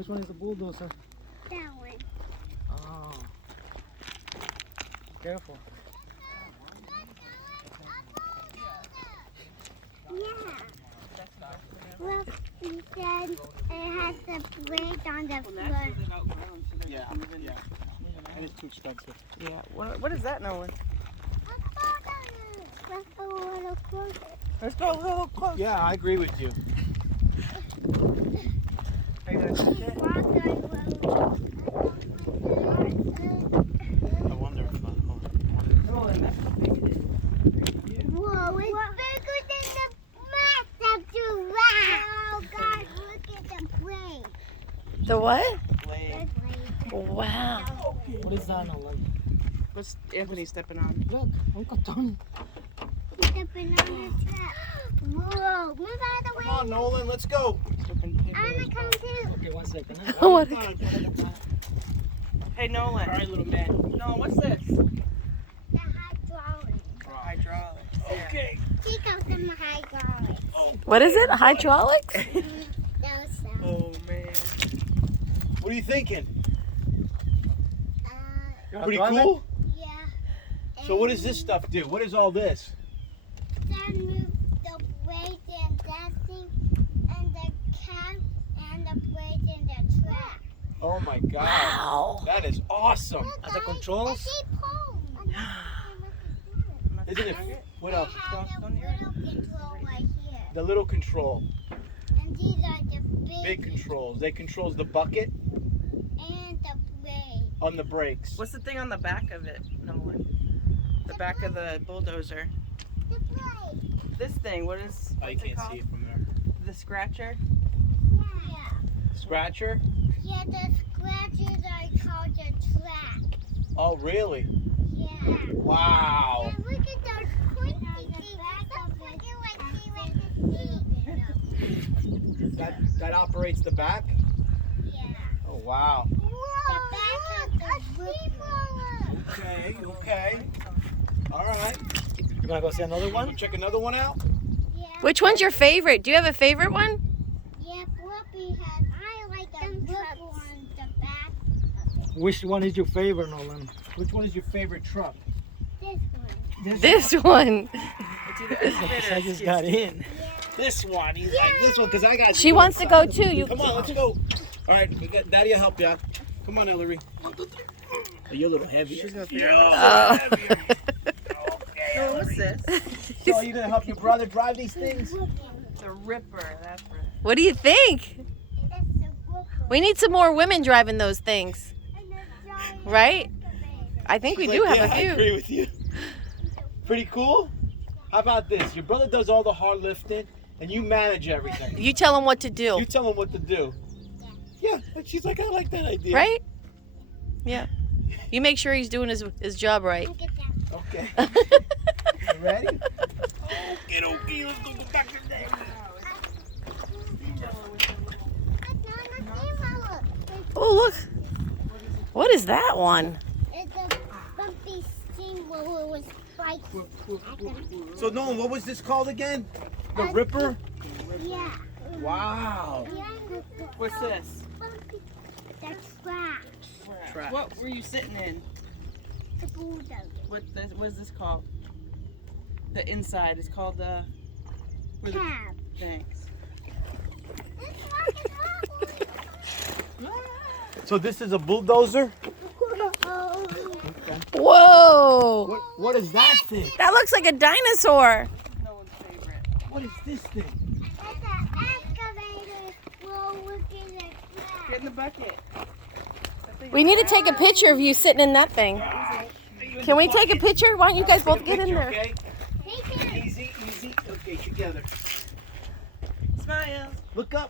Which one is the bulldozer? That one. Oh. Careful. Yeah. Well, he said it has the brake on the floor. Yeah. And it's too expensive. Yeah. What is that, Nolen? Let's go a little closer. Let's go a little closer. Yeah, I agree with you. Are you gonna touch it? I wonder if Nolen, that's how big it is. Whoa, it's bigger than the massive giraffe. Oh, God, look at the plane. The what? Blade. Wow. What is that, Nolen? What's Anthony stepping on? Look, Uncle Tony. Stepping on the track. Whoa, move out of the way. Come on, Nolen, let's go. Flipping paper. I'm gonna come too. Okay, 1 second. What? Hey, Nolen. All right, little man. No, what's this? The hydraulics. Hydraulics. Okay. He goes in the hydraulics. What is it? Hydraulics? Those sounds. Oh, man. What are you thinking? Pretty Yeah. cool? So what And does this stuff do? What is all this? Then move the blades and that thing and the cab and the blades in the track. Oh my God. Wow. That is awesome. Look, Are the guys, controls? I see poles. Isn't it? What else? They have the little control right here. The little control. And these are the Big controls. They controls the bucket and the blade. on the brakes. What's the thing on the back of it, Nolen? The back of the bulldozer. The blade. This thing, what is Oh, you what's it can't called? see it from there. The scratcher? Yeah. Scratcher? Yeah, the scratches are called the track. Oh, really? Yeah. Wow. And look at those pointy things. That operates the back? Yeah. Oh, wow. The back of the steamroller. Okay. All right. You want to go see another one? Check another one out? Yeah. Which one's your favorite? Do you have a favorite one? Yeah, Fluffy has. I like the blue on the back of it. Which one is your favorite, Nolen? Which one is your favorite truck? This one. This one. It's either a spit or I a just skid got steer. in. This one. He's like this one because I got. She wants to go too. You. Come on, let's go. All right, Daddy will help you out. Come on, Hillary. Oh, you're a little heavy. She's gonna figure it You're a out. little heavier. Okay. Oh, what's this? So you gonna help your brother drive these things? The Ripper. That's right. What do you think? That's the Ripper. We need some more women driving those things, And the giant right? excavator. I think we She's do like, have yeah, a I few. agree with you. Pretty cool. How about this? Your brother does all the hard lifting, and you manage everything. You tell them what to do, You tell him what to do. Yeah, and she's like, I like that idea. right? Yeah. You make sure he's doing his job right. Look at that. Okay. You ready? Okay, okay, let's go back to there. That's not a steamroller. Oh, look. What is that one? It's a bumpy steamroller with spikes. So, Nolan, what was this called again? The Ripper? Yeah. Wow. What's this? The track. Track. What were you sitting in? The bulldozer. What is this called? The inside is called the. where the- Cab. Thanks. So this is a bulldozer? Oh. Whoa. What is that thing? That looks like a dinosaur. No one's favorite. What is this thing? That's an excavator. Well, look at the Get track. in the bucket. That thing We is need to bad. take a picture of you sitting in that thing. Can we take a picture? Why don't you guys both get in there? Okay? Take it. Easy, easy. Okay, together. Smile. Look up.